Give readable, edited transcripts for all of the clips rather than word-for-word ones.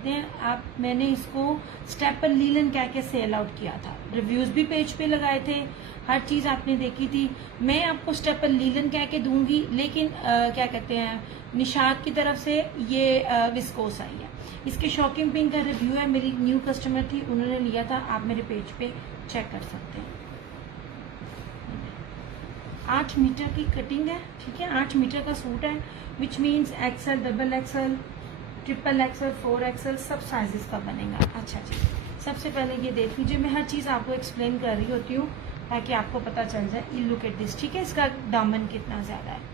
करते हैं। आप मैंने इसको स्टेपल लीलन कह के सेल आउट किया था, रिव्यूज भी पेज पे लगाए थे, हर चीज आपने देखी थी। मैं आपको स्टेपल लीलन कह के दूंगी, लेकिन क्या कहते हैं, निशात की तरफ से ये विस्कोस आई है। इसके शॉकिंग पिंक का रिव्यू है, मेरी न्यू कस्टमर थी, उन्होंने लिया था, आप मेरे पेज पे चेक कर सकते हैं। 8 मीटर की कटिंग है, ठीक है, 8 मीटर का सूट है, which means XL, double XL, triple XL, 4XL सब साइजेस का बनेगा। अच्छा जी, सबसे पहले ये देख लीजिए, मैं हर चीज आपको एक्सप्लेन कर रही होती हूँ ताकि आपको पता चल जाए। यू लुक एट दिस, ठीक है, इसका दामन कितना ज्यादा है।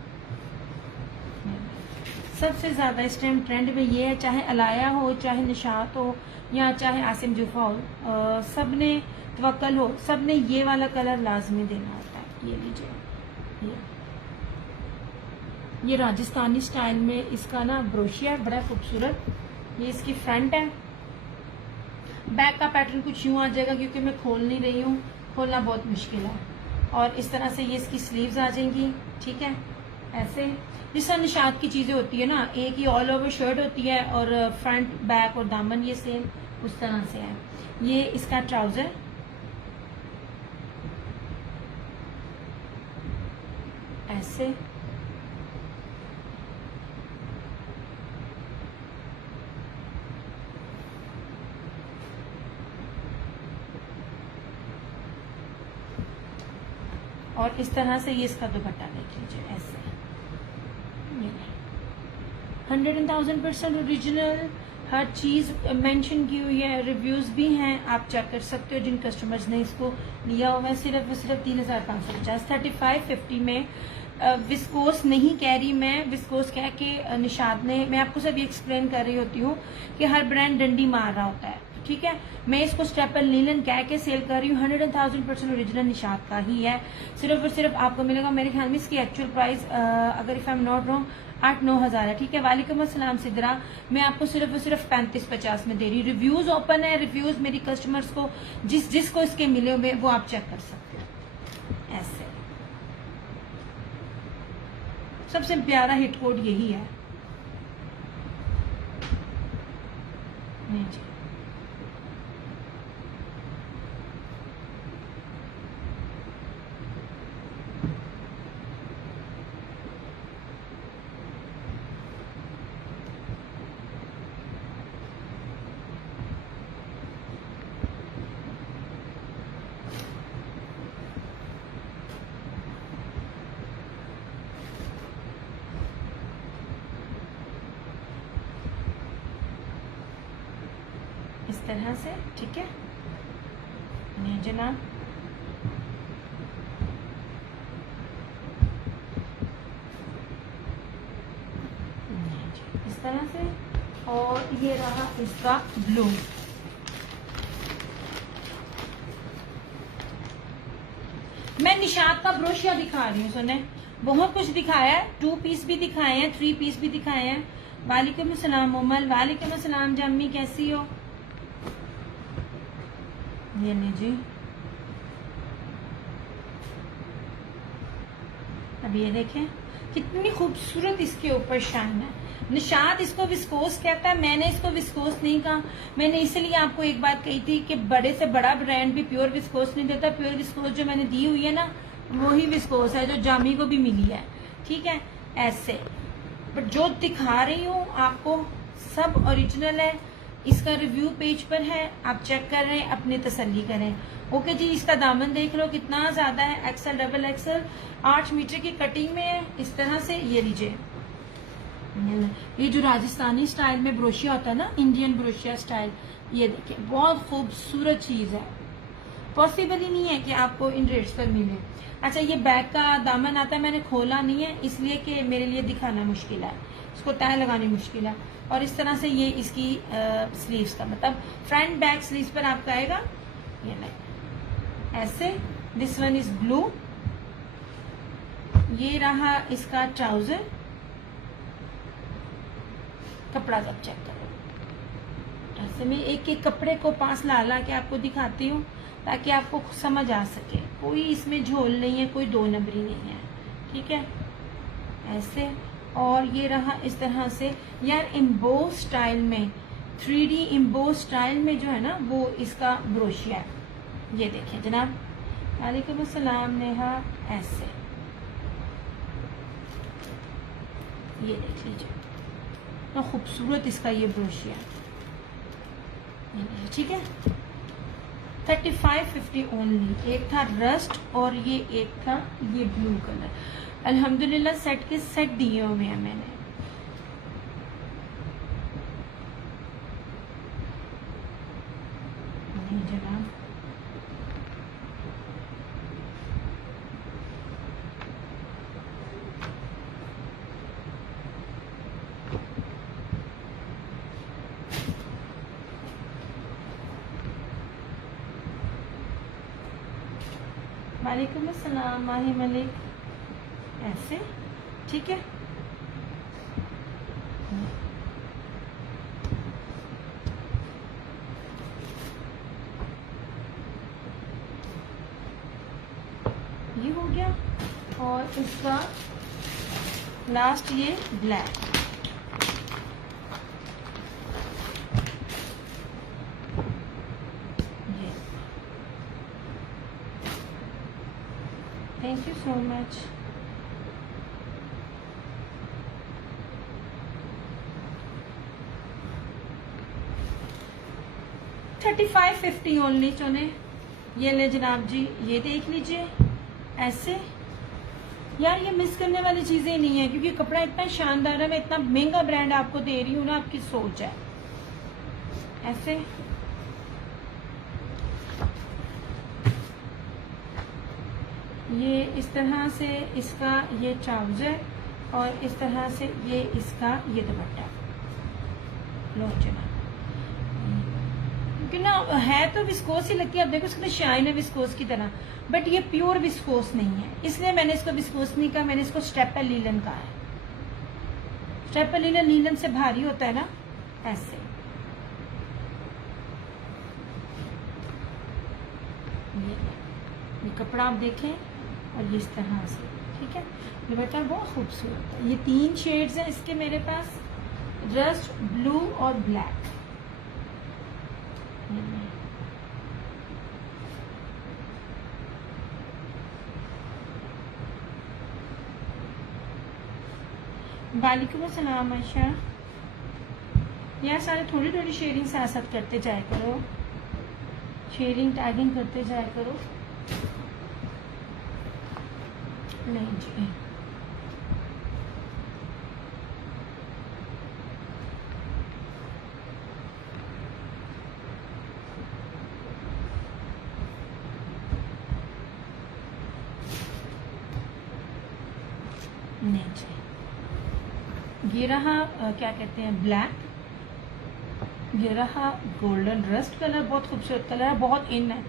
सबसे ज्यादा इस टाइम ट्रेंड में ये है, चाहे अलाया हो, चाहे निशात हो, या चाहे आसिम जुफा हो, सब ने तवक्कल हो, सब ने ये वाला कलर लाजमी देना होता है। ये लीजिए, ये राजस्थानी स्टाइल में इसका ना ब्रोशिया है, बड़ा खूबसूरत। ये इसकी फ्रंट है। बैक का पैटर्न कुछ यूं आ जाएगा क्योंकि मैं खोल नहीं रही हूँ, खोलना बहुत मुश्किल है। और इस तरह से ये इसकी स्लीव्स आ जाएंगी, ठीक है, ऐसे जिस तरह निशात की चीजें होती है ना, एक ही ऑल ओवर शर्ट होती है और फ्रंट बैक और दामन ये सेम उस तरह से है। ये इसका ट्राउजर, ऐसे और इस तरह से ये इसका दुपट्टा देख लीजिए, ऐसे 100,000% ओरिजिनल, हर चीज मेंशन की हुई है, रिव्यूज भी हैं, आप चेक कर सकते हो। जिन कस्टमर्स ने इसको लिया हुआ है, सिर्फ 3,550, 3550 में। विस्कोस नहीं कह रही मैं, विस्कोस कह के निशात ने, मैं आपको सब एक्सप्लेन कर रही होती हूँ कि हर ब्रांड डंडी मार रहा होता है, ठीक है। मैं इसको स्टेपल लीलन कह के सेल कर रही हूँ, 100,000% ओरिजिनल निशात का ही है। सिर्फ और सिर्फ आपको मिलेगा, मेरे ख्याल में इसकी एक्चुअल प्राइस अगर if I am not wrong 8-9 हज़ार है, ठीक है। वालेकुम अस्सलाम सिद्रा, मैं आपको सिर्फ और सिर्फ 3550 में दे रही हूँ। रिव्यूज ओपन है, रिव्यूज मेरी कस्टमर्स को जिसको इसके मिले हुए वो आप चेक कर सकते हो। ऐसे सबसे प्यारा हिट कोड यही है। नहीं जी, इस तरह से, ठीक है। नहीं जनाब, इस तरह से। और ये रहा इसका ब्लू, मैं निशात का ब्रोशिया दिखा रही हूँ, सुने, बहुत कुछ दिखाया है, 2 पीस भी दिखाए हैं, 3 पीस भी दिखाए हैं। वालेकुम अस्सलाम उमल, वालेकुम अस्सलाम जम्मी, कैसी हो? ये नहीं जी, अब ये देखें कितनी खूबसूरत इसके ऊपर शाइन है। निशात इसको विस्कोस कहता है, मैंने इसको विस्कोस नहीं कहा। मैंने इसलिए आपको एक बात कही थी कि बड़े से बड़ा ब्रांड भी प्योर विस्कोस नहीं देता। प्योर विस्कोस जो मैंने दी हुई है ना, वही विस्कोस है जो जामी को भी मिली है, ठीक है। ऐसे बट जो दिखा रही हूँ आपको सब ओरिजिनल है। इसका रिव्यू पेज पर है, आप चेक कर रहे हैं, अपनी तसल्ली करें। ओके जी, इसका दामन देख लो कितना ज्यादा है, एक्सएल, डबल एक्सएल, 8 मीटर की कटिंग में है, इस तरह से। ये लीजिए, ये जो राजस्थानी स्टाइल में ब्रोशिया होता है ना, इंडियन ब्रोशिया स्टाइल, ये देखिए बहुत खूबसूरत चीज है। पॉसिबल ही नहीं है कि आपको इन रेट्स पर मिले। अच्छा, ये बैक का दामन आता है, मैंने खोला नहीं है इसलिए कि मेरे लिए दिखाना मुश्किल है, इसको तय लगानी मुश्किल है। और इस तरह से ये इसकी स्लीव्स का मतलब फ्रंट बैक स्लीव्स पर आपका आएगा, ये नहीं ऐसे। This one is blue. ये रहा इसका ट्राउजर, कपड़ा जब चेक करो। ऐसे में एक एक कपड़े को पास ला ला के आपको दिखाती हूँ ताकि आपको समझ आ सके। कोई इसमें झोल नहीं है, कोई 2 नंबरी नहीं है, ठीक है, ऐसे। और ये रहा इस तरह से। यार एम्बोस स्टाइल में 3D इम्बोस स्टाइल में जो है ना वो इसका ब्रोशिया है। ये देखें जनाब। वालेकुम अस्सलाम नेहा। ऐसे ये देख लीजिए तो खूबसूरत इसका ये ब्रोशिया है, ठीक है। 3550 ओनली। एक था रस्ट और ये एक था ये ब्लू कलर। अल्हम्दुलिल्लाह सेट के सेट दिए हुए हैं मैंने। नहीं जनाब, वालेकुम अस्सलाम माही मलिक। ऐसे ठीक है। ये हो गया और इसका लास्ट ये ब्लैक। ये thank you so much. $3550 only चुने। ये ले जनाब जी, ये देख लीजिए। ऐसे यार ये मिस करने वाली चीजें नहीं है क्योंकि कपड़ा इतना शानदार है। मैं इतना महंगा ब्रांड आपको दे रही हूँ ना, आपकी सोच है। ऐसे ये इस तरह से इसका ये ट्राउजर और इस तरह से ये इसका ये दुपट्टा। लो चना क्योंकि ना है तो विस्कोस ही लगती है। आप देखो इसका शाइन है विस्कोस की तरह, बट ये प्योर विस्कोस नहीं है, इसलिए मैंने इसको विस्कोस नहीं कहा, मैंने इसको स्टेपल लीलन कहा है। स्टेपल लीलन लीलन से भारी होता है ना। ऐसे ये कपड़ा आप देखें और ये इस तरह से, ठीक है। दुपट्टा बहुत खूबसूरत है। ये 3 शेड्स हैं इसके मेरे पास, रस्ट, ब्लू और ब्लैक। वालेकुम अस्सलाम आयशा। यार सारे थोड़ी थोड़ी शेयरिंग साथ साथ करते जाया करो, शेयरिंग टैगिंग करते जाया करो। नहीं जी, नहीं जी। ये रहा क्या कहते हैं ब्लैक, ये रहा गोल्डन रस्ट कलर। बहुत खूबसूरत कलर है, बहुत इन है।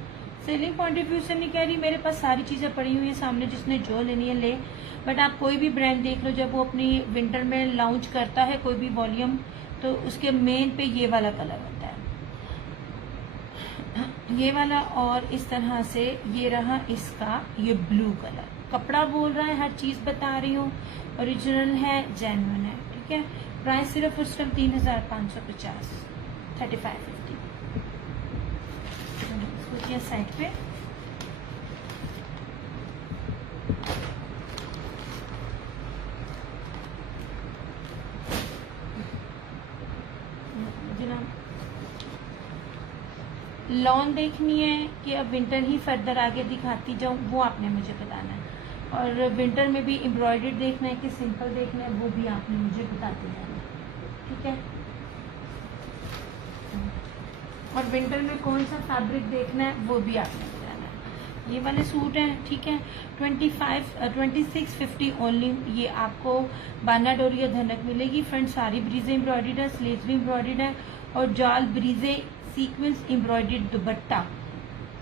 सेलिंग पॉइंट ऑफ व्यू से नहीं कह रही, मेरे पास सारी चीज़ें पड़ी हुई हैं सामने, जिसने जो लेनी है ले। बट आप कोई भी ब्रांड देख लो, जब वो अपनी विंटर में लॉन्च करता है कोई भी वॉल्यूम, तो उसके मेन पे ये वाला कलर होता है, ये वाला। और इस तरह से ये रहा इसका ये ब्लू कलर। कपड़ा बोल रहा है, हर चीज़ बता रही हूँ, ओरिजिनल है, जेन्युइन है, ठीक है। प्राइस सिर्फ उस टाइम 3550, 3550। इसको साइड पे। लॉन देखनी है कि अब विंटर ही फर्दर आगे दिखाती जाऊँ, वो आपने मुझे बताना है। और विंटर में भी एम्ब्रॉयडर्ड देखना है कि सिंपल देखना है, वो भी आपने मुझे बताते जाना है, ठीक है। और विंटर में कौन सा फैब्रिक देखना है वो भी आपने बताना है। ये वाले सूट हैं, ठीक है। 2650 ओनली। ये आपको बाना डोरी या धनक मिलेगी। फ्रंट सारी ब्रीजे एम्ब्रॉयडर्ड है, स्लीव्स भी एम्ब्रॉयडर्ड है और जाल ब्रीजे सीक्वेंस एम्ब्रॉयडर्ड दुपट्टा।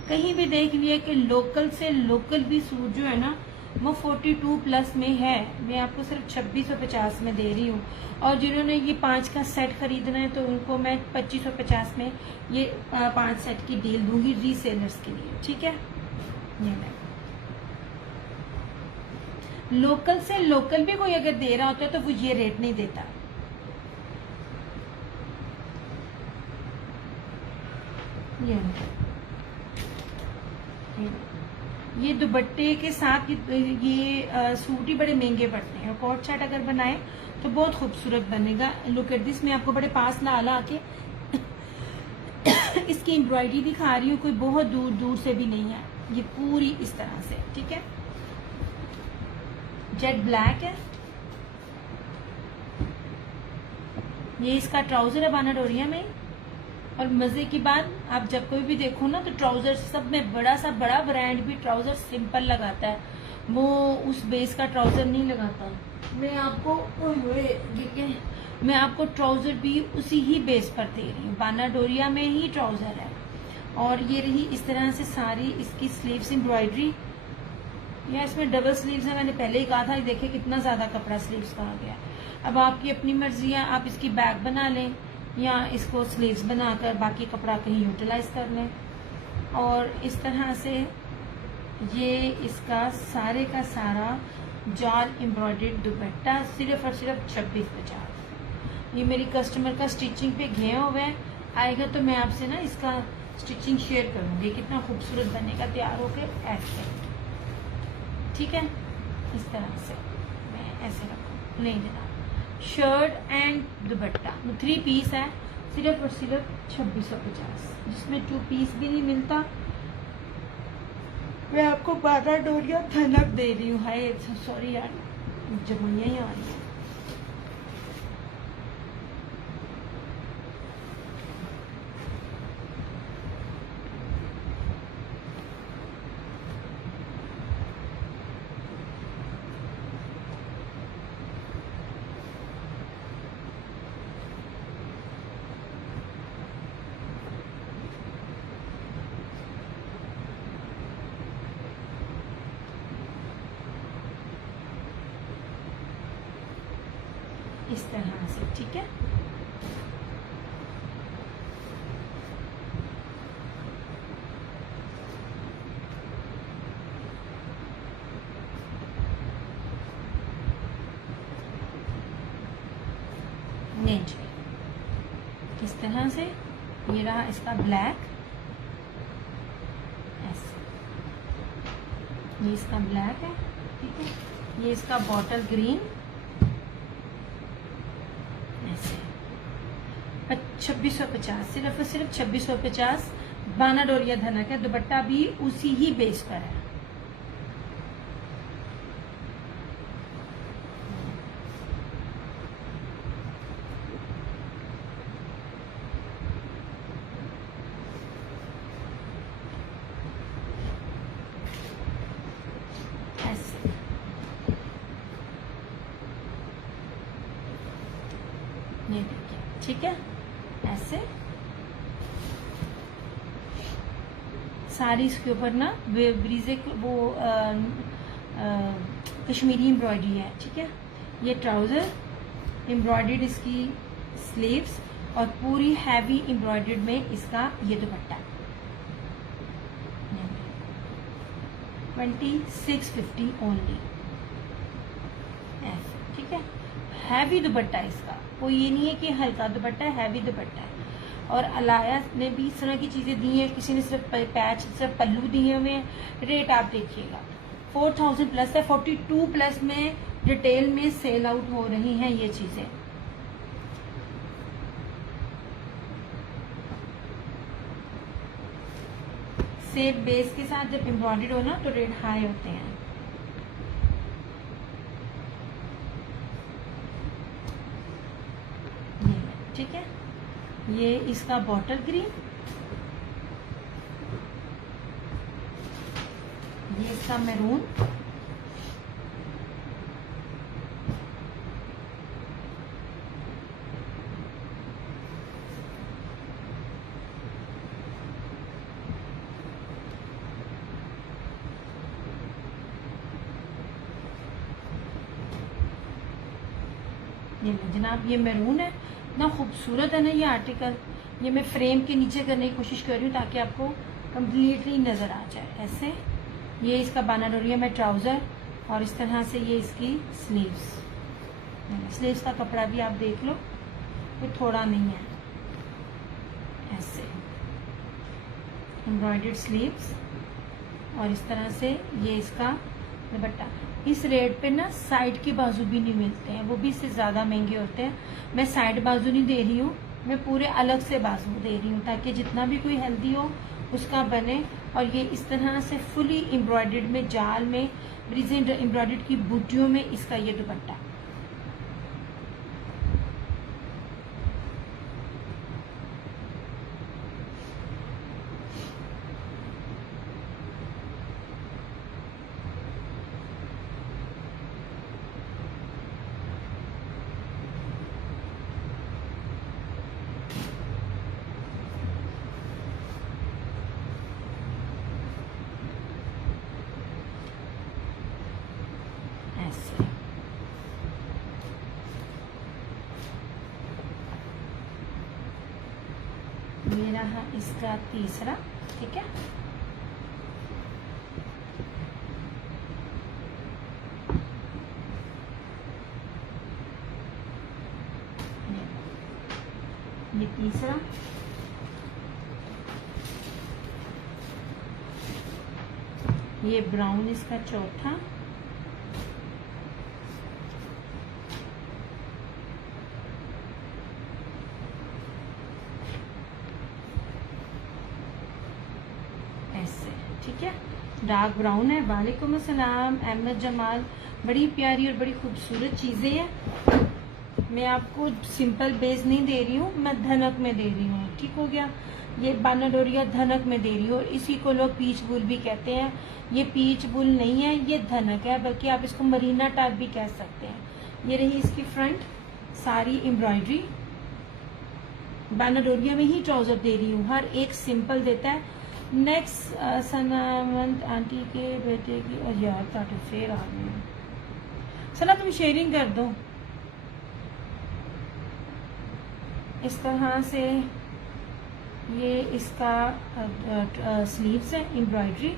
कहीं भी देख लिया कि लोकल से लोकल भी सूट जो है ना वो 42 प्लस में है, मैं आपको सिर्फ 2650 में दे रही हूँ। और जिन्होंने ये 5 का सेट खरीदना है तो उनको मैं 2550 में ये 5 सेट की डील दूंगी रीसेलर्स के लिए, ठीक है। ये मैं लोकल से लोकल भी कोई अगर दे रहा होता है तो वो ये रेट नहीं देता। ये दुपट्टे के साथ ये सूट ही बड़े महंगे पड़ते हैं, और कोट सेट अगर बनाए तो बहुत खूबसूरत बनेगा। लुक एट दिस, मैं आपको बड़े पास ला के इसकी एम्ब्रॉयडरी दिखा रही हूँ, कोई बहुत दूर दूर से भी नहीं है, ये पूरी इस तरह से, ठीक है। जेट ब्लैक है, ये इसका ट्राउजर है बाना डोरिया में। और मजे की बात, आप जब कोई भी देखो ना तो ट्राउजर सब में बड़ा ब्रांड भी ट्राउजर सिंपल लगाता है, वो उस बेस का ट्राउजर नहीं लगाता। मैं आपको ट्राउजर भी उसी ही बेस पर दे रही हूँ, बाना डोरिया में ही ट्राउजर है। और ये रही इस तरह से सारी इसकी स्लीव्स एम्ब्रॉयडरी, या इसमें डबल स्लीव्स है, मैंने पहले ही कहा था। देखिए कितना ज्यादा कपड़ा स्लीव्स का आ गया। अब आपकी अपनी मर्जी है, आप इसकी बैक बना लें या इसको स्लीव्स बनाकर बाकी कपड़ा कहीं यूटिलाइज कर लें। और इस तरह से ये इसका सारे का सारा जाल एम्ब्रॉयडर्ड दुपट्टा सिर्फ और सिर्फ 2650। ये मेरी कस्टमर का स्टिचिंग पे गया हुआ है, आएगा तो मैं आपसे ना इसका स्टिचिंग शेयर करूंगी, कितना खूबसूरत बनेगा तैयार होकर ऐसे, ठीक है। इस तरह से मैं ऐसे रखूँ, नहीं देना। शर्ट एंड दुपट्टा 3 पीस है, सिर्फ और सिर्फ 2650, जिसमें 2 पीस भी नहीं मिलता। मैं आपको बाना डोरिया धनक दे रही हूँ। हाय सॉरी यार, जमुइयाँ ही आ रही है। इस तरह से, ठीक है। नेट इस तरह से, ये रहा इसका ब्लैक, ऐसे ये इसका ब्लैक है, ठीक है। ये इसका बॉटल ग्रीन, 2650, सिर्फ और सिर्फ 2650। बाना डोरिया धनक है, दुपट्टा भी उसी ही बेस पर है। ऐसे ये देखिए, ठीक है। ऐसे सारी इसके ऊपर ना ब्रीजे वो कश्मीरी एम्ब्रॉयडरी है, ठीक है। ये ट्राउजर एम्ब्रॉयडर्ड, इसकी स्लीव्स, और पूरी हैवी एम्ब्रॉयडर्ड में इसका ये दुपट्टा 2650 ओनली, ऐसे, ठीक है। हैवी दुपट्टा इसका, कोई ये नहीं है कि हल्का दुपट्टा है, हैवी दुपट्टा है। और अलाया ने भी इस तरह की चीजें दी हैं, किसी ने सिर्फ पैच, सिर्फ पल्लू दिए हुए हैं। रेट आप देखिएगा 4000 प्लस है, 42 प्लस में रिटेल में सेल आउट हो रही हैं ये चीजें। सेम बेस के साथ जब एम्ब्रॉयडर्ड हो ना तो रेट हाई होते हैं। ठीक है, ये इसका बॉटल ग्रीन, ये इसका मैरून, ये जनाब ये मैरून है। इतना खूबसूरत है ना ये आर्टिकल। ये मैं फ्रेम के नीचे करने की कोशिश कर रही हूँ ताकि आपको कम्प्लीटली नज़र आ जाए। ऐसे ये इसका बाना डोरिया में ट्राउज़र, और इस तरह से ये इसकी स्लीव्स। स्लीव्स का कपड़ा भी आप देख लो, ये थोड़ा नहीं है। ऐसे एम्ब्रॉयडर्ड स्लीव्स, और इस तरह से ये इसका दुपट्टा। इस रेट पे ना साइड के बाजू भी नहीं मिलते हैं, वो भी इससे ज़्यादा महंगे होते हैं। मैं साइड बाजू नहीं दे रही हूँ, मैं पूरे अलग से बाजू दे रही हूँ ताकि जितना भी कोई हेल्दी हो उसका बने। और ये इस तरह से फुली एम्ब्रॉयडर्ड में, जाल में, ब्रिजेंट एम्ब्रॉयडर्ड की बूटियों में इसका ये दुपट्टा। ऐसे ये रहा इसका तीसरा, ठीक है। ये तीसरा, ये ब्राउन इसका चौथा, ऐसे, ठीक है। डार्क ब्राउन है। वालेकुम अस्सलाम अहमद जमाल। बड़ी प्यारी और बड़ी खूबसूरत चीजें हैं। मैं आपको सिंपल बेस नहीं दे रही हूँ, मैं धनक में दे रही हूँ, ठीक हो गया। ये बानाडोरिया धनक में दे रही हूँ, और इसी को लोग पीच बुल भी कहते हैं। ये पीच बुल नहीं है, ये धनक है, बल्कि आप इसको मरीना टाइप भी कह सकते हैं। ये रही इसकी फ्रंट सारी एम्ब्रॉयडरी। बानाडोरिया में ही ट्राउजर दे रही हूँ, हर एक सिंपल देता है। नेक्स्ट सनावंत आंटी के बेटे की, और यार ताटो फेर आ गई। सना तुम शेयरिंग कर दो। इस तरह से ये इसका स्लीव्स है एम्ब्रॉयडरी,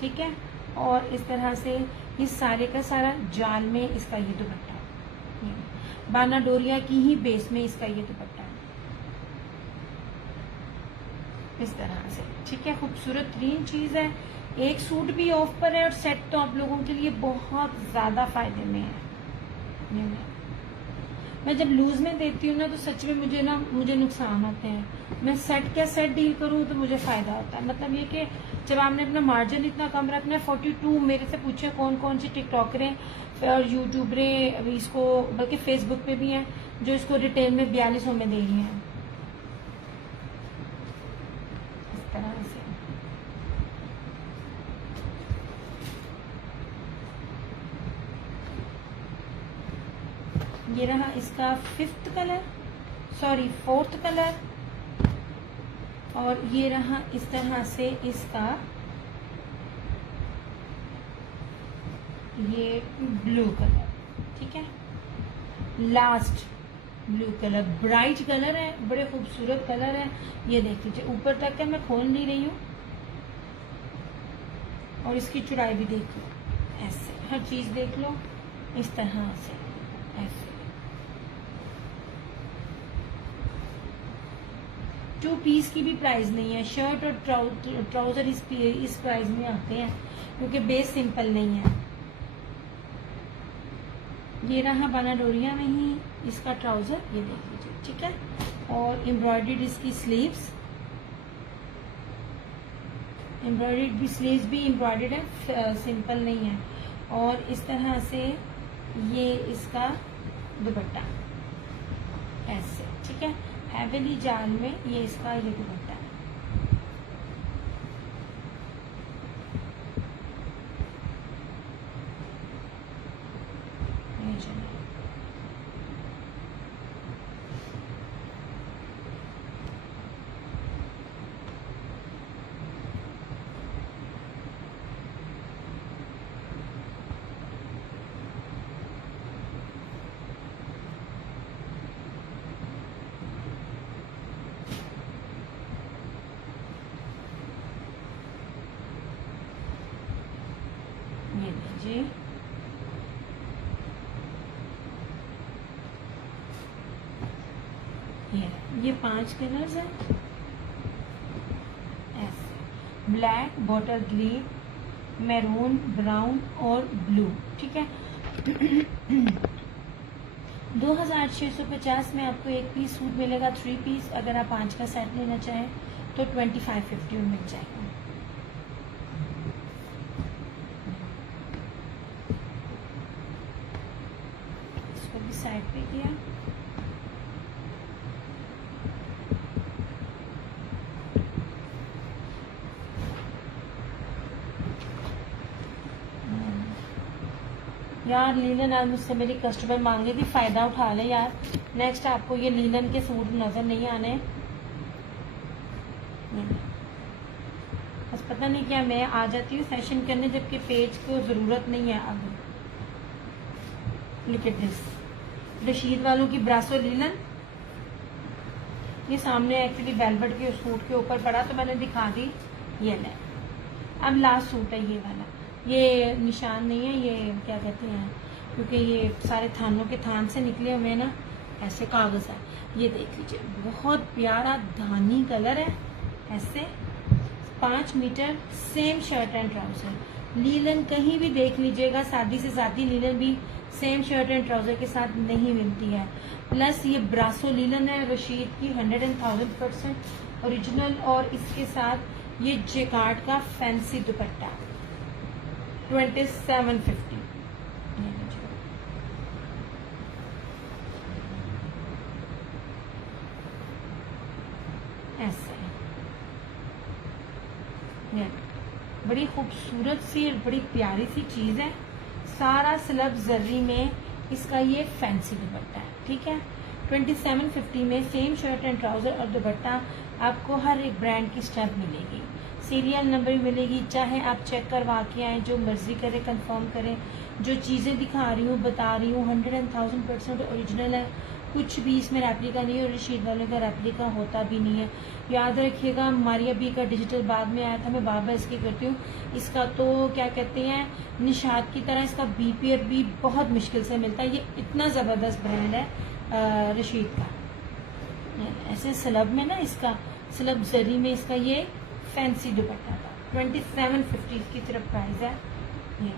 ठीक है। और इस तरह से ये सारे का सारा जाल में इसका ये दुपट्टा, बानाडोरिया की ही बेस में इसका ये दुपट्टा है, इस तरह से, ठीक है। खूबसूरत तरीन चीज है। एक सूट भी ऑफ पर है, और सेट तो आप लोगों के लिए बहुत ज्यादा फायदे में है। मैं जब लूज में देती हूँ ना तो सच में मुझे नुकसान होते हैं। मैं सेट क्या सेट डील करूँ तो मुझे फायदा होता है। मतलब ये कि जब आपने अपना मार्जिन इतना कम रखना है, 42, मेरे से पूछे कौन कौन सी टिकटॉकरें और यूट्यूबरें अभी इसको, बल्कि फेसबुक पे भी हैं जो इसको रिटेल में 4200 में दे रही हैं, इस तरह से। ये रहा इसका 5th colour, sorry 4th colour, और ये रहा इस तरह से इसका ये ब्लू कलर, ठीक है। Last blue colour, bright colour है, बड़े खूबसूरत कलर है। ये देख लीजिए ऊपर तक है, मैं खोल नहीं रही हूँ, और इसकी चौड़ाई भी देख लो, ऐसे हर चीज देख लो इस तरह से, ऐसे। 2 पीस की भी प्राइस नहीं है। शर्ट और ट्राउजर इस प्राइस में आते हैं क्योंकि बेस सिंपल नहीं है। ये रहा बानाडोरिया में ही इसका ट्राउजर, ये देख लीजिए, ठीक है। और एम्ब्रॉयडर्ड इसकी स्लीव्स, एम्ब्रॉयडर्ड भी स्लीव्स भी एम्ब्रॉयडर्ड है, सिंपल नहीं है। और इस तरह से ये इसका दुपट्टा, ऐसे, ठीक है। हैवेली जाल में ये इसका ये दुपट्टा है। ये लीजिए, ये 5 कलर्स हैं, ऐसे। Black, bottle green, maroon, brown और ब्लू। ठीक है। 2650 में आपको एक पीस सूट मिलेगा, 3 पीस। अगर आप 5 का सेट लेना चाहें तो 2550 में मिल जाएगा। इसको भी साइड पे किया। यार लीलन आज मुझसे मेरी कस्टमर मांगी थी, फायदा उठा ले यार। नेक्स्ट आपको ये लीलन के सूट नजर नहीं आने। बस पता नहीं क्या मैं आ जाती हूँ फैशन करने, जबकि पेज को जरूरत नहीं है अब। लुक एट दिस, रशीद वालों की ब्रासो लीलन। ये सामने एक्चुअली वेलवेट के सूट के ऊपर पड़ा तो मैंने दिखा दी। ये ले, अब लास्ट सूट है ये वाला। ये निशान नहीं है, ये क्या कहते हैं, क्योंकि ये सारे थानों के थान से निकले हुए ना, ऐसे कागज है। ये देख लीजिए, बहुत प्यारा धानी कलर है। ऐसे 5 मीटर, same shirt and trouser. Linen कहीं भी देख लीजिएगा, शादी से शादी लीलन भी सेम शर्ट एंड ट्राउजर के साथ नहीं मिलती है। प्लस ये ब्रासो लीलन है रशीद की, 100% ओरिजिनल। और इसके साथ ये जेकार्ड का फैंसी दुपट्टा 2750। ऐसे बड़ी खूबसूरत सी, बड़ी प्यारी सी चीज है। सारा स्लब जर्री में इसका ये फैंसी दुपट्टा है। ठीक है। 2750 में सेम शर्ट एंड ट्राउजर और दुपट्टा आपको हर एक ब्रांड की स्टफ मिलेगी, सीरियल नंबर भी मिलेगी। चाहे आप चेक करवा के आए, जो मर्जी करें, कंफर्म करें। जो चीज़ें दिखा रही हूँ, बता रही हूँ, 100% ओरिजिनल है। कुछ भी इसमें रेप्लिका नहीं है, और रशीद वाले का रेप्लिका होता भी नहीं है। याद रखिएगा, मारिया बी का डिजिटल बाद में आया था, मैं बार इसकी करती हूँ। इसका तो क्या कहते हैं, निशात की तरह इसका BPR भी बहुत मुश्किल से मिलता है। ये इतना ज़बरदस्त ब्रांड है रशीद का। ऐसे स्लब में ना, इसका स्लब जरी में इसका ये फैंसी दुपट्टा था। 2750 इसकी सिर्फ प्राइस है। ये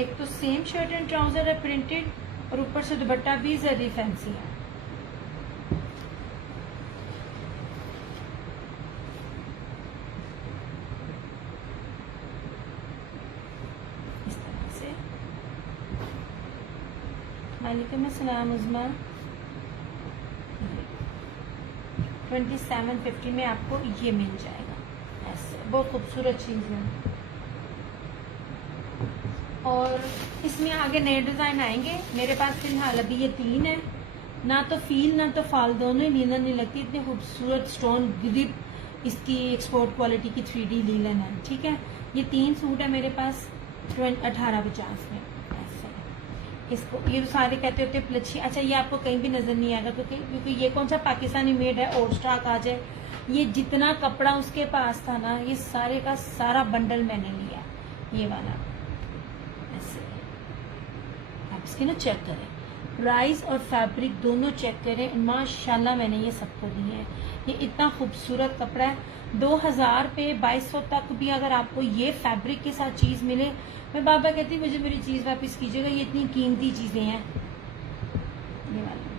एक तो सेम शर्ट एंड ट्राउजर है प्रिंटेड, और ऊपर से दुपट्टा भी जरी फैंसी है। इस तरह से। वालेकुम अस्सलाम उज़मा। 2750 में आपको ये मिल जाएगा। ऐसे बहुत खूबसूरत चीज़ है। और इसमें आगे नए डिज़ाइन आएंगे। मेरे पास फिलहाल अभी ये 3 है। ना तो फील ना तो फाल, दोनों ही लीलन नहीं लगती। इतनी खूबसूरत स्टोन ग्रिप इसकी एक्सपोर्ट क्वालिटी की 3D लीलन है। ठीक है। ये 3 सूट है मेरे पास 1850 में। इसको ये सारे कहते होते प्लच्छी। अच्छा, ये आपको कहीं भी नजर नहीं आएगा, क्योंकि ये कौन सा पाकिस्तानी मेड है, और स्टॉक आ जाए। ये जितना कपड़ा उसके पास था ना, ये सारे का सारा बंडल मैंने लिया। ये वाला ऐसे आप इसके ना चेक करें, प्राइस और फैब्रिक दोनों चेक करें। माशाल्लाह मैंने ये सबको दिए हैं। ये इतना खूबसूरत कपड़ा है। 2000 पे 2200 तक भी अगर आपको ये फैब्रिक के साथ चीज मिले, मैं बाबा कहती मुझे मेरी चीज वापस कीजिएगा, ये इतनी कीमती चीजें हैं। ये वाला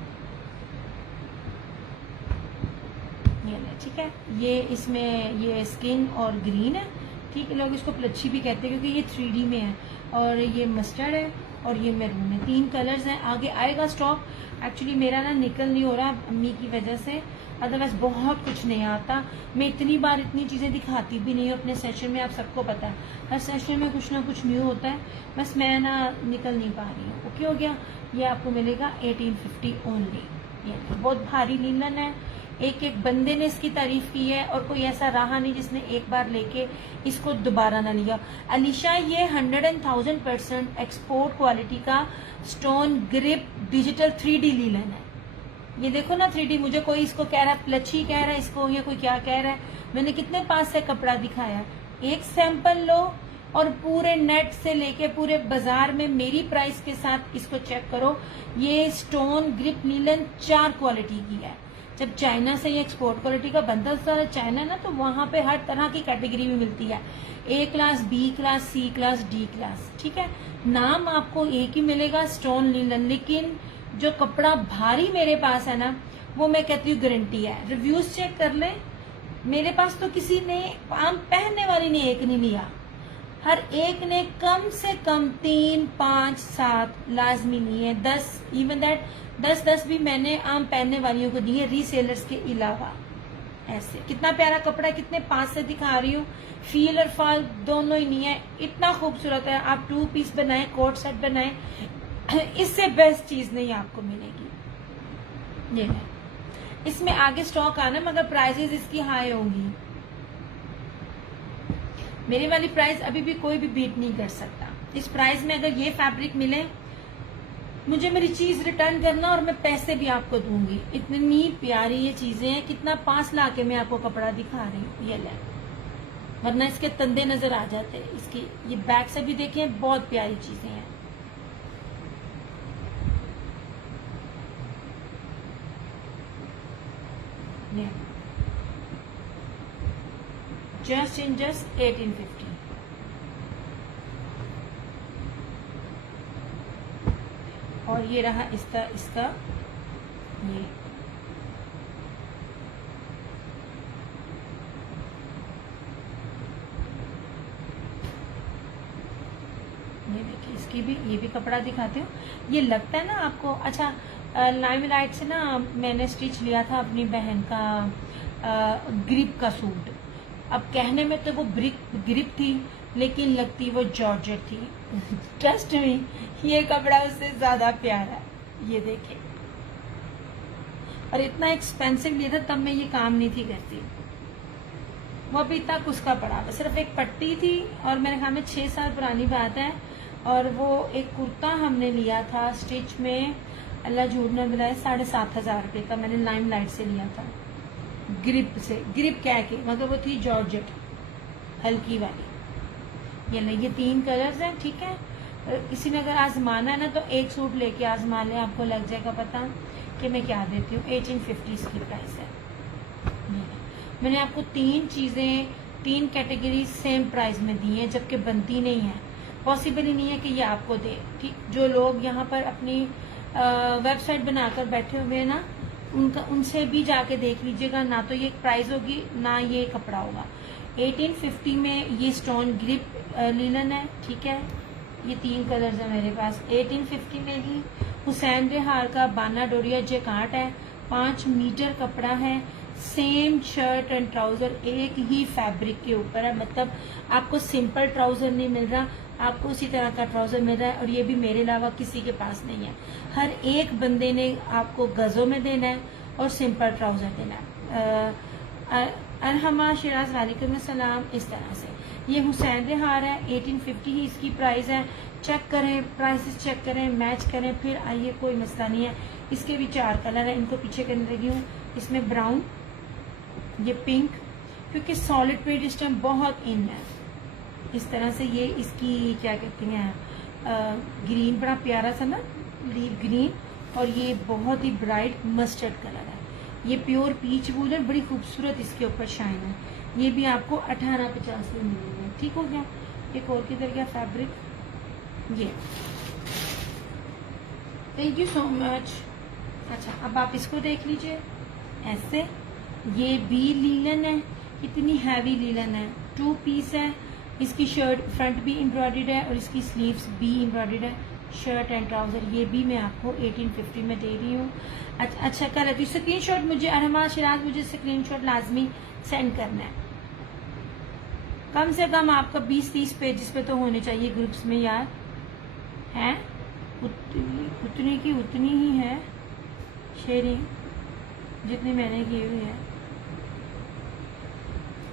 ये ठीक है। ये इसमें ये स्किन और ग्रीन है। ठीक है, लोग इसको प्लच्छी भी कहते हैं क्योंकि ये 3D में है। और ये मस्टर्ड है और ये मैरून है। 3 कलर्स हैं। आगे आएगा स्टॉक। एक्चुअली मेरा ना निकल नहीं हो रहा अम्मी की वजह से, अदरवाइज बहुत कुछ नहीं आता। मैं इतनी बार इतनी चीजें दिखाती भी नहीं हूँ अपने सेशन में, आप सबको पता है। हर सेशन में कुछ ना कुछ न्यू होता है, बस मैं ना निकल नहीं पा रही हूँ। ओके हो गया। ये आपको मिलेगा 1850 ओनली। ये बहुत भारी लीलन है। एक एक बंदे ने इसकी तारीफ की है और कोई ऐसा रहा नहीं जिसने एक बार लेके इसको दोबारा ना लिया। अलीशा, ये 100% एक्सपोर्ट क्वालिटी का stone grip digital 3D linen है। ये देखो ना 3D। मुझे कोई इसको कह रहा है प्लच्छी कह रहा है इसको, या कोई क्या कह रहा है। मैंने कितने पास से कपड़ा दिखाया। एक सैंपल लो और पूरे नेट से लेके पूरे बाजार में मेरी प्राइस के साथ इसको चेक करो। ये स्टोन ग्रिप लीलन 4 क्वालिटी की है। जब चाइना से ये एक्सपोर्ट क्वालिटी का बनता है चाइना ना, तो वहां पे हर तरह की कैटेगरी भी मिलती है, ए क्लास, बी क्लास, सी क्लास, डी क्लास, ठीक है। नाम आपको एक ही मिलेगा, स्टोन लिनन, लेकिन जो कपड़ा भारी मेरे पास है ना, वो मैं कहती हूँ गारंटी है। रिव्यूज चेक कर ले, मेरे पास तो किसी ने आम पहनने वाली ने एक नहीं लिया, हर एक ने कम से कम 3, 5, 7 लाजमी नहीं है, 10, इवन दैट 10 भी मैंने आम पहनने वालियों को दिए, रीसेलर्स के अलावा। ऐसे कितना प्यारा कपड़ा है, कितने पास से दिखा रही हूँ, फील और फॉल दोनों ही नहीं है, इतना खूबसूरत है। आप 2 पीस बनाए, कोट सेट बनाए, इससे बेस्ट चीज नहीं आपको मिलेगी। ये है, इसमें आगे स्टॉक आना, मगर प्राइसेस इसकी हाई होंगी। मेरी वाली प्राइस अभी भी कोई भी बीट नहीं कर सकता। इस प्राइस में अगर ये फैब्रिक मिले, मुझे मेरी चीज रिटर्न करना और मैं पैसे भी आपको दूंगी। इतनी प्यारी ये चीजें हैं, कितना पास लाके मैं आपको कपड़ा दिखा रही हूँ। ये ले, वरना इसके तंदे नजर आ जाते। इसकी ये बैक से भी देखें, बहुत प्यारी चीजें हैं। Just in just 1850। और ये रहा इसका ये देखिए, इसकी भी, ये भी कपड़ा दिखाती हूँ। ये लगता है ना आपको, अच्छा लाइम लाइट से ना मैंने स्टिच लिया था अपनी बहन का ग्रिप का सूट। अब कहने में तो वो ग्रिप थी, लेकिन लगती वो जॉर्जेट थी। ट्रस्ट मी, ये कपड़ा उससे ज्यादा प्यारा है। ये देखिए, और इतना एक्सपेंसिव लिया था तब मैं ये काम नहीं थी करती। वो अभी तक उसका पड़ा था, सिर्फ एक पट्टी थी, और मेरे ख्याल में 6 साल पुरानी बात है। और वो एक कुर्ता हमने लिया था स्टिच में, अल्लाह झूठ न बुलाए, 7,500 रुपये का मैंने लाइम लाइट से लिया था, ग्रिप से, ग्रिप कह के, मगर वो थी जॉर्जेट हल्की वाली। ये ले, ये 3 कलर्स हैं, ठीक है। किसी ने अगर आजमाना है ना, तो एक सूट लेके आजमा ले, आपको लग जाएगा पता कि मैं क्या देती हूँ। 1850 इसकी प्राइस है। मैंने आपको 3 चीजें, 3 कैटेगरी सेम प्राइस में दी है, जबकि बनती नहीं है, पॉसिबल ही नहीं है कि ये आपको दे। ठीक, जो लोग यहाँ पर अपनी वेबसाइट बनाकर बैठे हुए हैं ना, उनसे भी जाके देख लीजिएगा, ना तो ये प्राइस होगी ना ये कपड़ा होगा। 1850 में ये स्टोन ग्रिप लिनन है, ठीक है। ये 3 कलर्स है मेरे पास। 1850 में ही हुसैन रेहार का बाना डोरिया जैकार्ड है, 5 मीटर कपड़ा है, सेम शर्ट एंड ट्राउजर एक ही फैब्रिक के ऊपर है। मतलब आपको सिंपल ट्राउजर नहीं मिल रहा, आपको उसी तरह का ट्राउजर मिल रहा है, और ये भी मेरे अलावा किसी के पास नहीं है। हर एक बंदे ने आपको गजों में देना है और सिंपल ट्राउजर देना है। अरहमा शिराज वालेकुम सलाम। इस तरह से ये हुसैन रेहार है, 1850 ही इसकी प्राइस है। चेक करें, प्राइसेस चेक करें, मैच करें, फिर आइए, कोई मसला नहीं है। इसके भी 4 कलर है, इनको पीछे करने लगी हूँ। इसमें ब्राउन, ये पिंक, क्योंकि सॉलिड पेट इस टाइम बहुत इन है। इस तरह से ये इसकी क्या कहते हैं, ग्रीन, बड़ा प्यारा सा ना लीव ग्रीन, और ये बहुत ही ब्राइट मस्टर्ड कलर है। ये प्योर पीच वूल है, बड़ी खूबसूरत इसके ऊपर शाइन है। ये भी आपको 1850 में मिलेगा। ठीक हो गया। एक और किधर गया फैब्रिक, ये, थैंक यू सो मच। अच्छा, अब आप इसको देख लीजिए, ऐसे ये भी लीलन है, इतनी हैवी लीलन है, 2 पीस है। इसकी शर्ट फ्रंट भी एम्ब्रॉयडर्ड है और इसकी स्लीव्स भी एम्ब्रॉयडर्ड है, शर्ट एंड ट्राउजर। ये भी मैं आपको 1850 में दे रही हूँ। अच्छा कर रही, स्क्रीनशॉट मुझे, अरमा शिराज, मुझे स्क्रीनशॉट लाजमी सेंड करना है। कम से कम आपका 20-30 पेजेस पे तो होने चाहिए ग्रुप्स में यार, हैं? उतनी की उतनी ही है शेयरिंग जितनी मैंने की हुई है।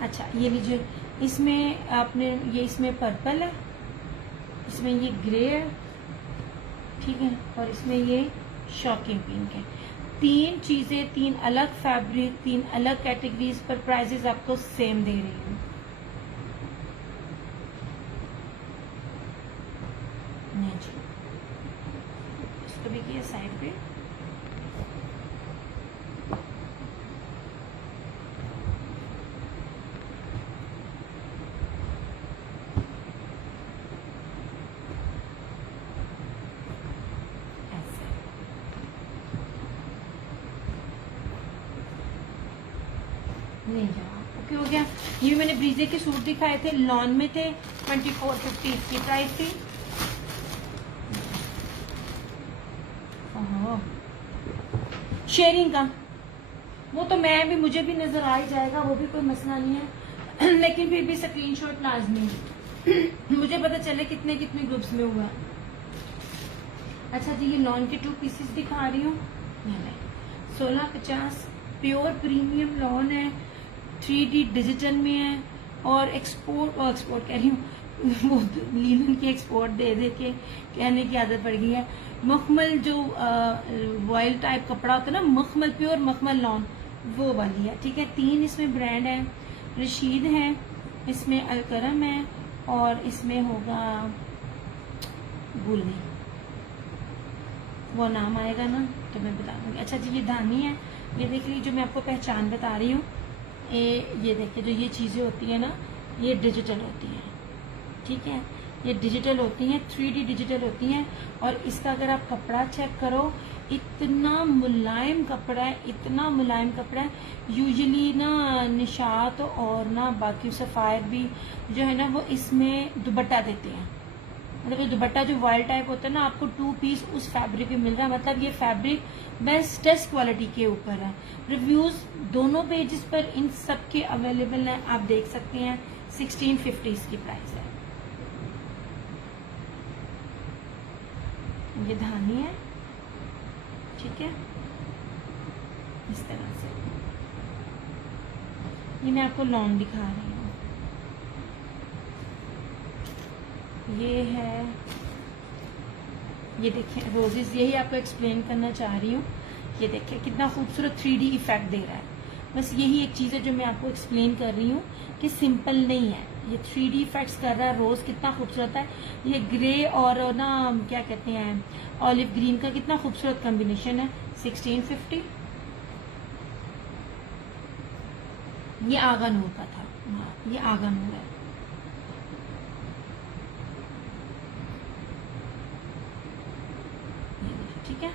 अच्छा, ये लीजिए, इसमें आपने ये, इसमें पर्पल है, इसमें ये ग्रे है, ठीक है, और इसमें ये शॉकिंग पिंक है। 3 चीजें, 3 अलग फैब्रिक, 3 अलग कैटेगरीज पर प्राइसेस आपको सेम दे रही हूँ। इसको भी किया साइड पे। नहीं जवाब ओके हो गया। ये मैंने ब्रीजे के सूट दिखाए थे, लॉन में थे, 2450 इसकी प्राइस थी। शेयरिंग का वो तो मैं भी, मुझे भी नजर आ ही जाएगा, वो भी कोई मसला नहीं है लेकिन फिर भी स्क्रीनशॉट लाजमी मुझे पता चले कितने कितने ग्रुप्स में हुआ। अच्छा जी, ये लॉन के 2 पीसेस दिखा रही हूँ। 1650 प्योर प्रीमियम लॉन है, 3D डिजिटल में है और एक्सपोर्ट कह रही हूँ वो लीलन की एक्सपोर्ट दे दे के कहने की आदत पड़ गई है। मखमल जो वॉयल टाइप कपड़ा होता है ना, मखमल, प्योर मखमल लॉन, वो वाली है। ठीक है, 3 इसमें ब्रांड है, रशीद है, इसमें अलकरम है और इसमें होगा, भूल गई वो नाम आएगा ना तो मैं बता दूंगी। अच्छा जी, ये धानी है, ये देख लीजिए, जो मैं आपको पहचान बता रही हूँ, ये देखिए, जो ये चीज़ें होती है ना, ये डिजिटल होती हैं। ठीक है, ये डिजिटल होती हैं, 3D डिजिटल होती हैं। और इसका अगर आप कपड़ा चेक करो, इतना मुलायम कपड़ा है, इतना मुलायम कपड़ा है। यूजुअली ना निशात और ना बाकी सफ़ायर भी जो है ना, वो इसमें दुपट्टा देते हैं। मतलब ये दुपट्टा जो वॉयल टाइप होता है ना, आपको 2 पीस उस फैब्रिक में मिल रहा है। मतलब ये फैब्रिक बेस्ट क्वालिटी के ऊपर है। रिव्यूज दोनों पेजेस पर इन सब के अवेलेबल हैं, आप देख सकते हैं। 1650 इसकी प्राइस है। ये धानी है, ठीक है, इस तरह से। ये मैं आपको लॉन दिखा रही हूँ। ये है, ये देखिए रोजेस, यही आपको एक्सप्लेन करना चाह रही हूँ। ये देखिए कितना खूबसूरत 3D इफेक्ट दे रहा है। बस यही एक चीज़ है जो मैं आपको एक्सप्लेन कर रही हूँ कि सिंपल नहीं है, ये 3D इफेक्ट्स कर रहा है। रोज कितना खूबसूरत है, ये ग्रे और ना क्या कहते हैं ऑलिव ग्रीन का कितना खूबसूरत कॉम्बिनेशन है। 1650। ये आगा नूर का था, हाँ ये आगा नूर है। ठीक है,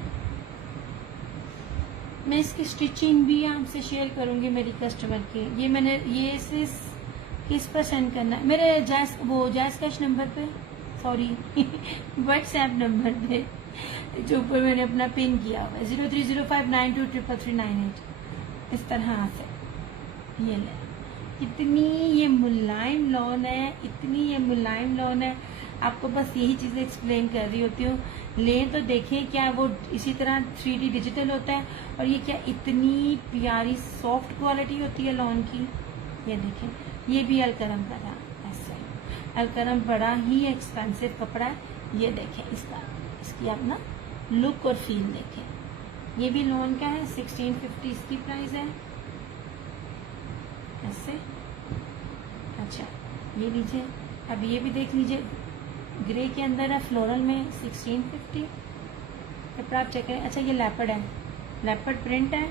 मैं इसकी स्टिचिंग भी आपसे शेयर करूंगी मेरी कस्टमर के। ये मैंने ये किस पर सेंड करना है, मेरे जैस कैश नंबर पे, सॉरी व्हाट्सएप नंबर पे जो ऊपर मैंने अपना पिन किया हुआ है, 0305923398। इस तरह से ये ले, इतनी ये मुलायम लॉन है, इतनी ये मुलायम लॉन है। आपको बस यही चीज़ें एक्सप्लेन कर रही होती हूँ। लें तो देखें, क्या वो इसी तरह 3D डिजिटल होता है और ये क्या इतनी प्यारी सॉफ्ट क्वालिटी होती है लॉन की। ये देखें, ये भी अलकरम का था, ऐसे अलकरम बड़ा ही एक्सपेंसिव कपड़ा है। ये देखें इसकी आप ना लुक और फील देखें। ये भी लॉन का है, 1650 इसकी प्राइस है, ऐसे। अच्छा ये लीजिए, अब ये भी देख लीजिए, ग्रे के अंदर है, फ्लोरल में, 1650। कपड़ा आप चेक करें। अच्छा ये लेपर्ड है, लेपर्ड प्रिंट है,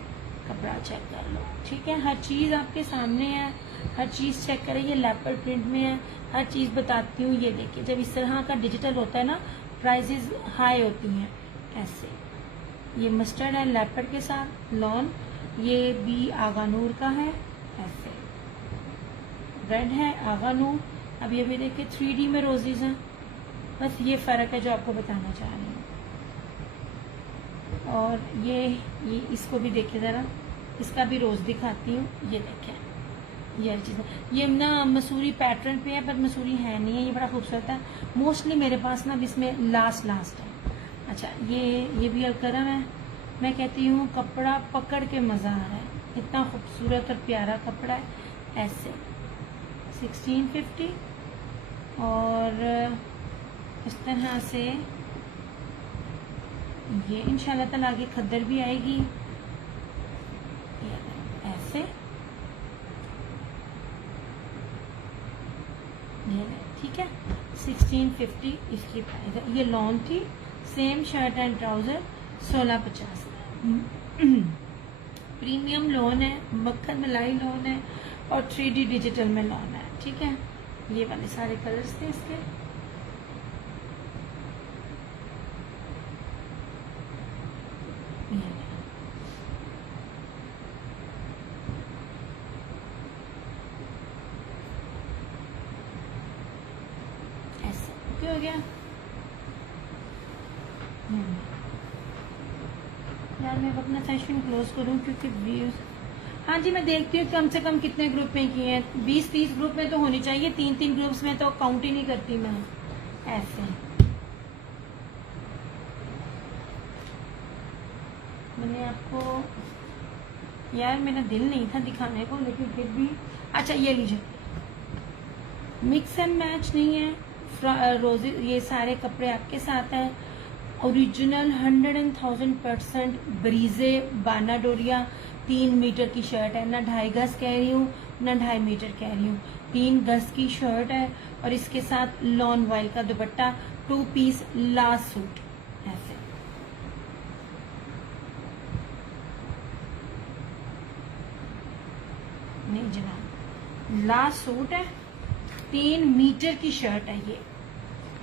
कपड़ा चेक कर लो। ठीक है, हर चीज़ आपके सामने है, हर चीज़ चेक करें। ये लेपर्ड प्रिंट में है, हर चीज़ बताती हूँ। ये देखिए, जब इस तरह का डिजिटल होता है ना, प्राइसेस हाई होती हैं ऐसे। ये मस्टर्ड है लेपर्ड के साथ लॉन, ये भी आगा नूर का है, ऐसे रेड है आगा नूर। अब ये भी देखिए 3D में रोजेज हैं। बस ये फ़र्क है जो आपको बताना चाह रही हूँ। और ये इसको भी देखिए ज़रा, इसका भी रोज़ दिखाती हूँ। ये देखें, ये चीज़ है, ये ना मसूरी पैटर्न पे है, पर मसूरी है नहीं है। ये बड़ा खूबसूरत है, मोस्टली मेरे पास ना इसमें लास्ट है। अच्छा ये भी अलकरम है। मैं कहती हूँ कपड़ा पकड़ के मज़ा आ रहा है, इतना खूबसूरत और प्यारा कपड़ा है, ऐसे 1650। और इस तरह से ये इंशाल्लाह ताला आगे खद्दर भी आएगी, ऐसे। ये ठीक है, 1650 इसकी प्राइस है। ये लॉन थी, same shirt and trouser, 1650। Premium lawn है, मक्खन मलाई लॉन है और 3D डिजिटल में लॉन है। ठीक है, ये वाले सारे कलर्स थे इसके। गया। यार मैं अपना सेशन क्लोज करूं क्योंकि व्यूज, हाँ जी मैं देखती हूँ कम से कम कितने ग्रुप में किए हैं। 20-30 ग्रुप में तो होनी चाहिए, 3-3 ग्रुप्स में तो काउंट ही नहीं करती मैं ऐसे। मैंने आपको, यार मेरा दिल नहीं था दिखाने को लेकिन फिर भी, अच्छा ये लीजिए, मिक्स एंड मैच नहीं है, रोजे ये सारे कपड़े आपके साथ हैं। ओरिजिनल 100,000% ब्रीजे बाना डोरिया 3 मीटर की शर्ट है, ना 2.5 गज कह रही हूँ ना 2.5 मीटर कह रही हूँ, 3 गज की शर्ट है और इसके साथ लॉन वाइल का दुपट्टा, 2 पीस लास्ट सूट ऐसे। नहीं जनाब, लास्ट सूट है, 3 मीटर की शर्ट है ये।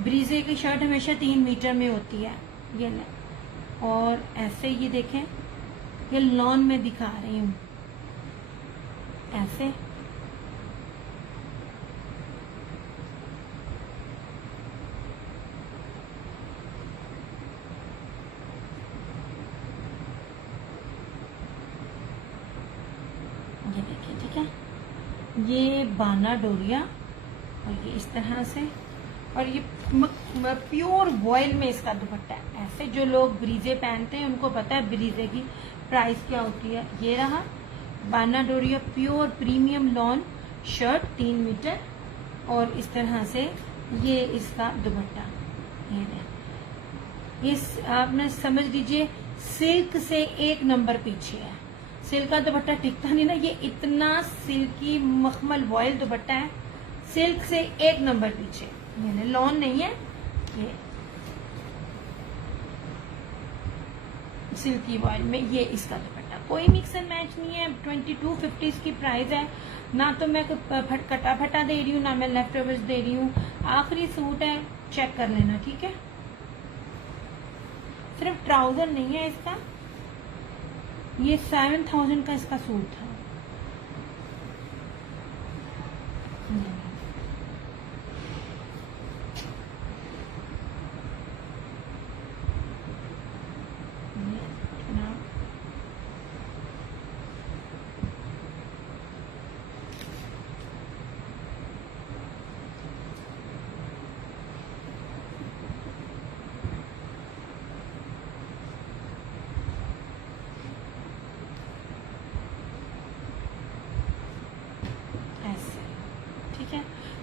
ब्रीजे की शर्ट हमेशा 3 मीटर में होती है, ये ले। और ऐसे ये देखें, ये लॉन में दिखा रही हूँ ऐसे। ये देखिए, ठीक है, ये बाना डोरिया और ये इस तरह से, और ये प्योर वॉयल में इसका दुपट्टा है ऐसे। जो लोग ब्रीजे पहनते हैं उनको पता है ब्रीजे की प्राइस क्या होती है। ये रहा बाना डोरिया प्योर प्रीमियम लॉन शर्ट 3 मीटर और इस तरह से ये इसका दुपट्टा। ये आपने समझ लीजिए सिल्क से 1 नंबर पीछे है। सिल्क का दुपट्टा टिकता नहीं ना, ये इतना सिल्की मखमल वॉयल दुपट्टा है, सिल्क से 1 नंबर पीछे। ये लॉन नहीं है, ये सिल्की वॉयल में ये इसका दुपट्टा। कोई मिक्स एंड मैच नहीं है। 2250 इसकी प्राइस है। ना तो मैं कटा फटा दे रही हूँ ना मैं लेफ्ट ओवर्स दे रही हूँ। आखिरी सूट है, चेक कर लेना, ठीक है। सिर्फ ट्राउजर नहीं है इसका, ये 7000 का इसका सूट था।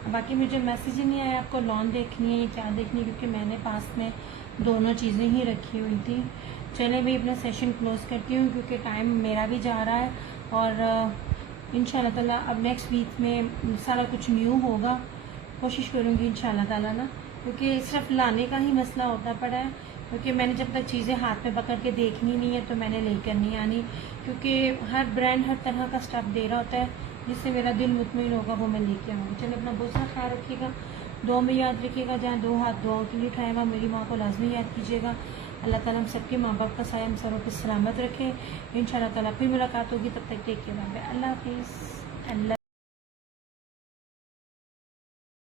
बाकी मुझे मैसेज ही नहीं आया आपको लॉन देखनी है या क्या देखनी है, क्योंकि मैंने पास में दोनों चीज़ें ही रखी हुई थी। चले भाई अपना सेशन क्लोज करती हूँ क्योंकि टाइम मेरा भी जा रहा है। और इंशाल्लाह ताला अब नेक्स्ट वीक में सारा कुछ न्यू होगा, कोशिश करूँगी इंशाल्लाह ताला ना, क्योंकि सिर्फ लाने का ही मसला होता पड़ा है। क्योंकि मैंने जब तक चीज़ें हाथ में पकड़ के देखनी नहीं है तो मैंने लेकर नहीं आनी, क्योंकि हर ब्रांड हर तरह का स्टफ दे रहा होता है जिससे मेरा दिल मुतमईन होगा वो मैं लेके आऊँगी। चलिए अपना बहुत सारा ख्याल रखिएगा, दुआ में याद रखिएगा, जहाँ 2 हाथ दुआओं के लिए उठाएगा मेरी माँ को लाजमी याद कीजिएगा। अल्लाह ताला हम सबके माँ बाप का साया हम सरों पर सलामत रखे। इंशाल्लाह ताला फिर मुलाकात होगी, तब तक टेक केयर, बाय बाय, अल्लाह हाफिज़।